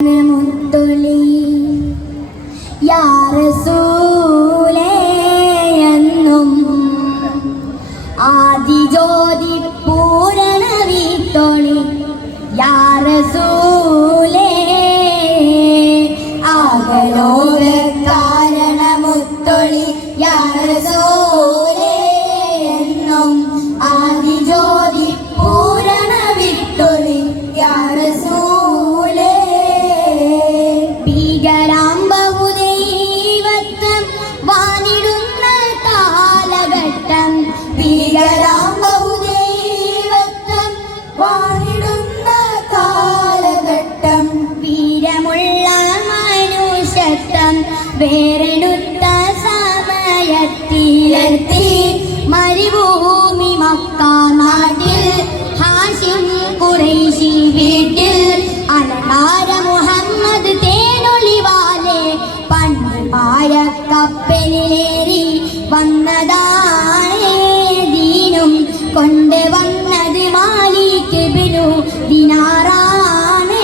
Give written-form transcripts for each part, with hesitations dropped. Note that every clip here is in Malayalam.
മുത്തുളി യാ റസൂലേ എന്നും ആദിജ്യോതി പൂരണ വിത്തോളി യാ റസൂലേ ആകലോക കാരണ മുത്തുളി യാ റസൂലേ എന്നും ആദിജ്യോതി പൂരണ വിത്തോളി യാ റസൂലേ വേറെടുത്ത സമയത്തിലെത്തി മരുഭൂമി മക്ക നാട്ടിൽ ഹാഷിം ഖുറൈശി വീട്ടിൽ അലങ്കാര മുഹമ്മദ് തേനൊളിവാലെ പണ്ട് പായക്കപ്പലിലേറി വന്നതായേ ദീനും കൊണ്ട് വന്നത് മാലിക് ഇബ്നു ദിനാറാണ്.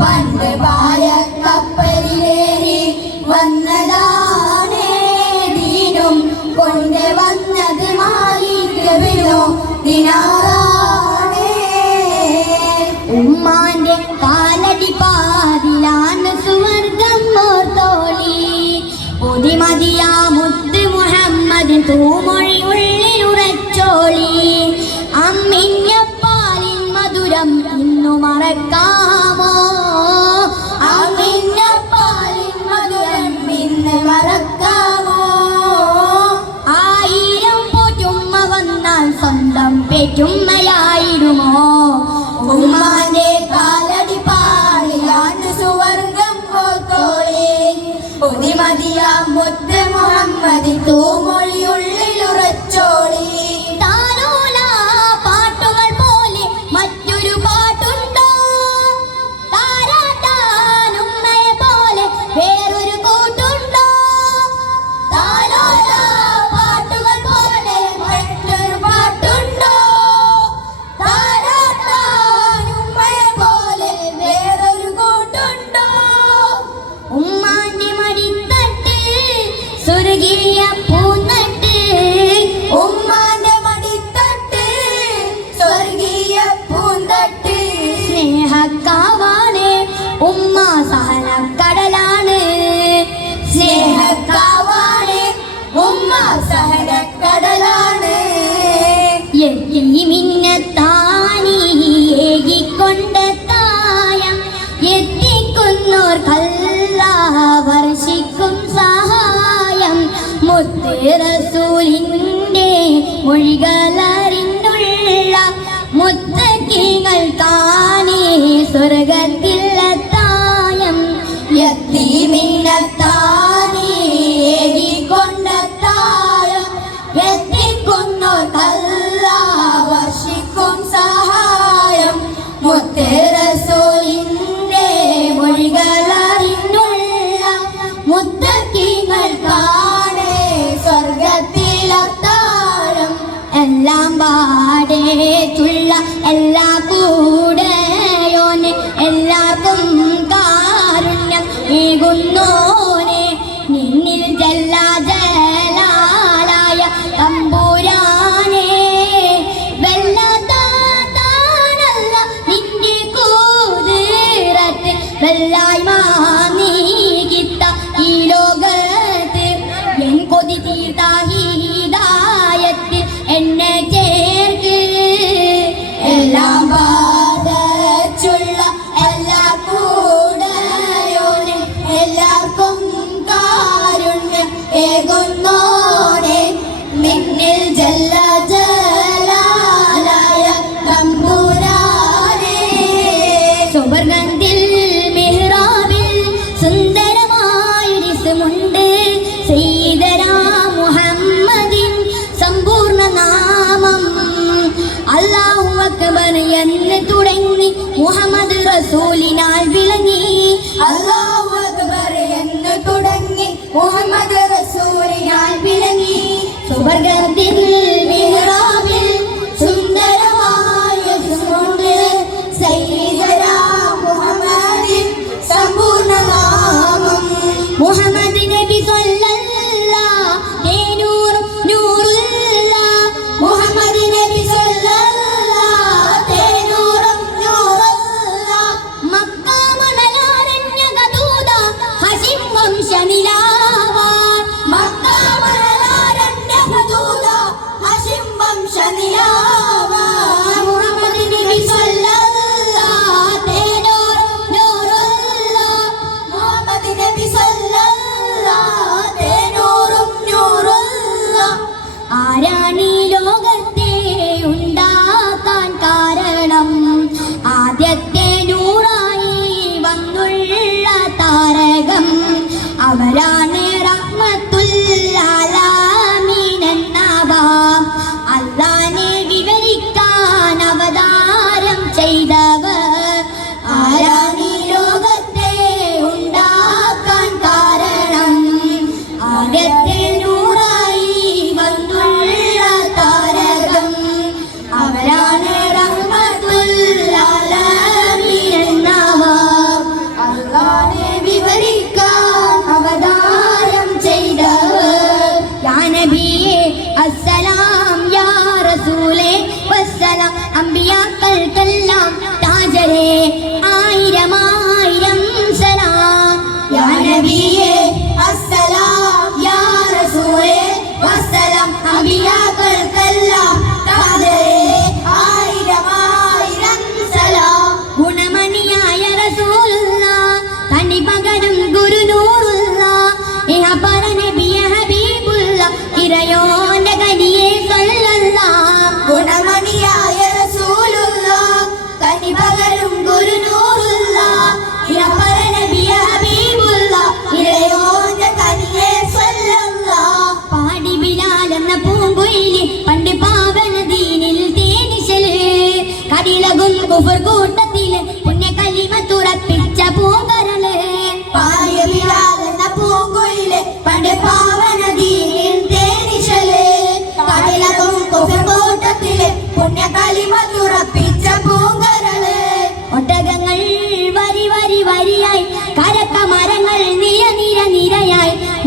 പണ്ട് പായക്കപ്പലിലേറി വന്നതാണ് ദീനും കൊണ്ട് വന്നത് മാലിക് ഇബ്നു ദിനാറാണ്. ഉമ്മാന്റെ കാലടി പാതിലാണ് സുവർഗം ഓർത്തോളി പുതിമതിയാ മുത്ത് മുഹമ്മദ് തൂമൊഴി ഉള്ളിൽ ഉറച്ചോളി. അമ്മിഞ്ഞ പാലിൻ മധുരം ഇന്നു മറക്കാമോ? അമ്മിഞ്ഞ പാലിൻ മധുരം ഇന്ന് മറക്കാമോ? ആയിരം പോറ്റുമ്മ വന്നാൽ സ്വന്തം പെറ്റുമ്മയായിടുമോ? ഉമ്മാന്റെ കാലടി പാലിലാണ് സുവർഗം പോത്തോളി പുതിമതിയാ മുത്ത് മുഹമ്മദ് തൂമൊഴി ഉള്ളിൽ ഉറച്ചോളി. പാട്ടുകൾ പോലെ മറ്റൊരു പാട്ടുണ്ടോ? താരാട്ടാനുമ്മയെ പോലെ വേറൊരു കൂട്ടുണ്ടോ? പാട്ടുകൾ പോലെ മറ്റൊരു പാട്ടുണ്ടോ? താരാട്ടാനുമ്മയെ പോലെ വേറൊരു കൂട്ടുണ്ടോ? ഉമ്മാന്റെ മടിത്തട്ട് സ്വർഗീയ പൂന്തട്ട്. ഉമ്മാന്റെ മടിത്തട്ട് സ്വർഗീയ പൂന്തട്ട്. സ്നേഹക്കാവാണ് ഉമ്മ സഹനക്കടലാണ്. സ്നേഹക്കാവാണ് ഉമ്മ സഹനക്കടലാണ്. യതീമിന്നത്താനി ഏകിക്കൊണ്ടെത്തായ എത്തിക്കുന്നോർക്കല്ലാഹ് വർഷിക്കും സഹായം. മുത്ത് റസൂലിന്റെ മൊഴികളറിഞ്ഞുള്ള മുത്തക്കിങ്ങൾക്കാണേ സ്വർഗത്തിലെത്തായം. യതീമിന്നത്താനി ഏകിക്കൊണ്ടെത്തായ എത്തിക്കുന്നോർക്കല്ലാഹ് വർഷിക്കും സഹായം. മുത്ത് റസൂലിന്റെ മൊഴികളറിഞ്ഞുള്ള മുത്തക്കിങ്ങൾക്കാണേ സ്വർഗത്തിലെത്തായം. എല്ലാം പാടേറ്റുള്ള എല്ലാ കൂടെയോനെ എല്ലാവർക്കും കാരുണ്യം ഏകുന്നോനെ നിന്നിൽ ജലാജലായ തമ്പുരാനെ വെല്ലാതാനല്ല നിന്റെ കൂതിരത്ത് വെല്ലായ്മ നീകിത്ത ഈ ലോകത്ത് എൻ കൊതി തീർത്ത ഹിദായത്ത് എന്നെ ചേർക്ക്. എല്ലാം പാടച്ചുള്ള എല്ലാ കൂടെയോനെ എല്ലാവർക്കും കാരുണ്യം ഏകുന്നോനെ നിന്നിൽ ജലാജലായ തമ്പുരാനെ. സുവർഗത്തിൽ മിഹ്റാബിൽ സുന്ദരമായൊരിസമുണ്ട് സയ്യിദനാ മുഹമ്മദിൻ സമ്പൂർണ്ണ നാമം. അല്ലാഹു അക്ബർ എന്ന് തുടങ്ങി മുഹമ്മദ് റസൂലിനാൽ വിളങ്ങി. അല്ലാഹു അക്ബർ എന്ന് തുടങ്ങി മുഹമ്മദ് റസൂലിനാൽ വിളങ്ങി. സുവർഗത്തിൽ മിഹ്റാബിൽ സുന്ദരമായ സയ്യിദനാ മുഹമ്മദ്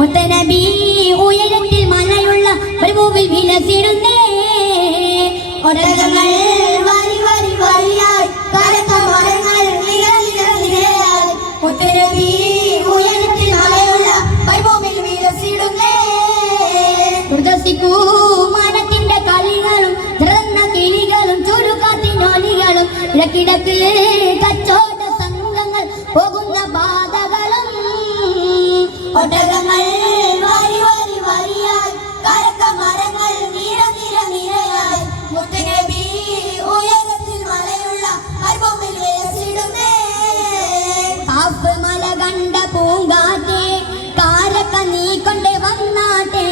മുത്തനബി ഉയരത്തിൽ മലയുള്ള പ്രഭുവിൽ വിലസിടുന്നേ. ഒട്ടകങ്ങൾ വരി വരി വരിയായി കറുത്ത മരങ്ങൾ നിര നിര നിരയായി മുത്തനബി ഉയരത്തിൽ മലയുള്ള പ്രഭുവിൽ വിലസിടുന്നേ. മരത്തിന്റെ കളികളും തുറന്ന കിളികളും ചുടുകാത്തിനൊലികളും ഇടക്കിടക്ക് കച്ചോട സംഘങ്ങൾ പോകുന്ന പാതകളും ഒട്ടകങ്ങൾ വരി വരി വരിയായി കറുത്ത മരങ്ങൾ നിര നിര നിരയായി മുത്തനബി ഉയരത്തിൽ മലയുള്ള മരുഭൂമിയിൽ വിലസിടുന്നേ. കാഫ് മല കണ്ട പൂങ്കാറ്റെ കാരക്ക നീ കൊണ്ട് വന്നാട്ടെ.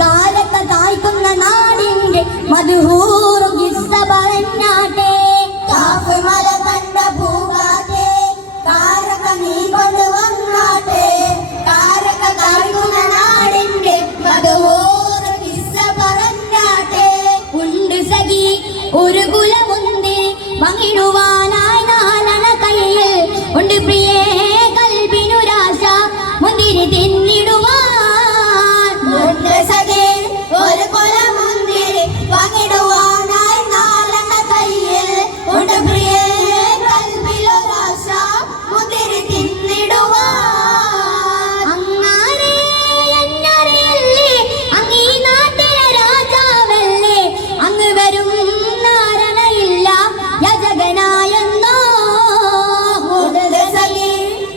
കാരക്ക കായ്ക്കുന്ന നാടിന്റെ മധുഹൂറും കിസ്സ പറഞ്ഞാട്ടെ. കാഫ് മല കണ്ട പൂങ്കാറ്റെ കാരക്ക നീ കൊണ്ട് വന്നാട്ടെ. കാരക്ക കായ്ക്കുന്ന നാടിന്റെ മധുഹൂറും കിസ്സ പറഞ്ഞാട്ടെ. ഉണ്ട് സഖി ഒരു കുലമുന്തിരി പങ്കിടുവാനായി നാലണ കയ്യിൽ ഉണ്ട് പ്രിയേ കൽബിനുരാശ മുന്തിരി തിന്നിടുവാൻ. ഉണ്ട് സഖി ഒരു കുലമുന്തിരി പങ്കിടുവാനായി നാലണ കയ്യിൽ ഉണ്ട് പ്രിയേ കൽബിനുരാശ മുന്തിരി തിന്നിടുവാൻ. അങ്ങാരെ എന്നറിയല്ലേ അങ്ങീ നാട്ടിലെ രാജാവല്ലേ. അങ്ങ് വരും നാരണയില്ല യജകനായെന്നോ.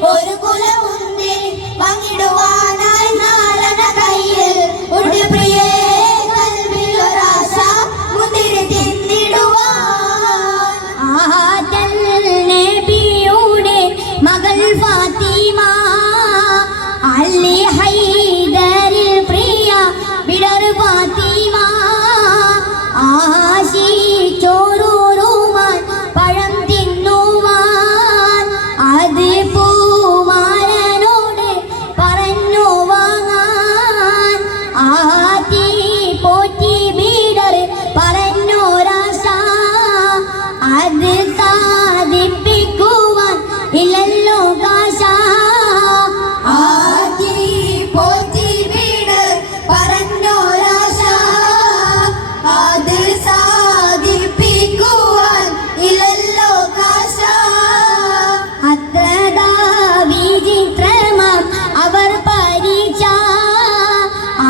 ഒരു കുലമുന്തിരി പങ്കിടുവാനായി നാലണ കയ്യിൽ ഉണ്ട് പ്രിയേ കൽബിലൊരാശ മുന്തിരി തിന്നിടുവാൻ. ആറ്റൽ നബിയുടെ മകൾ ഫാത്തിമ അലി ഹൈദരിൽ പ്രിയ ബിഡർ ഫാത്തിമ ആശിച്ചോരൂറുമാൻ പഴം തിന്നുവാൻ. അത് പൂമാരനോട് പറഞ്ഞു വാങ്ങാൻ. ആറ്റി പോറ്റി ബീഡർ പറഞ്ഞോരാശ അത് സാധിപ്പിക്കുവാൻ ഇല്ലല്ലോ കാശ. ആറ്റി പോറ്റി ബീഡർ പറഞ്ഞോരാശ അത് സാധിപ്പിക്കുവാൻ ഇല്ലല്ലോ കാശ. അത്ര വിചിത്രമാം അവർ പരീക്ഷ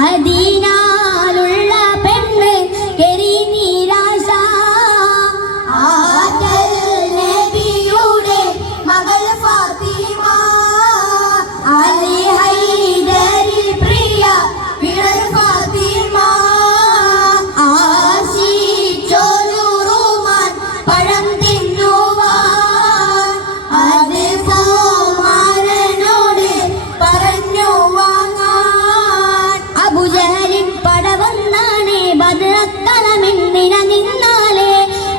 അതിനാലുള്ള പെണ്ണ് കെറി നിരാശ. ആറ്റൽ നബിയുടെ മകൾ ഫാത്തിമ അലി ഹൈദരിൽ പ്രിയ ബിഡർ ഫാത്തിമ ആശിച്ചോരൂറുമാൻ പഴം തിന്നുവാൻ. അത് പൂമാരനോട് പറഞ്ഞു വാങ്ങാൻ. അബുജഹലിൻ പടവന്നാണ് ബദ്രക്കലമെന്നിന നിന്നാലേ.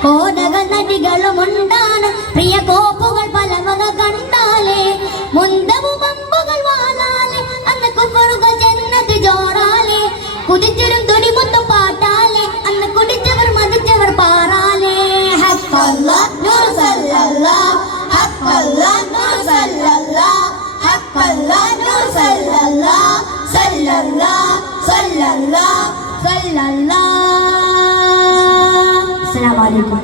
കോടകൾ നടികളും ഉണ്ടാണ് പ്രിയ കോപ്പുകൾ പലവക കണ്ടാലേ. മുന്തവും പമ്പുകൾ വാലാലേ അന്ന് കുപ്പറുകൾ ചെന്നത് ജോറാലേ. കുതിച്ചരും തുടിമുത്തും പാട്ടാലേ അന്ന് കുടിച്ചവർ മതിച്ചവർ പാറാലേ. ഹഖ്ഖല്ലാ നൂർ സല്ലല്ലാഹ് ഹഖ്ഖല്ലാ നൂർ സല്ലല്ലാഹ് ഹഖ്ഖല്ലാ നൂർ സല്ലല്ലാഹ് സല്ലല്ലാഹ് സല്ലല്ലാഹ് സല്ലല്ലാഹ്. അസ്സലാമു അലൈക്കും.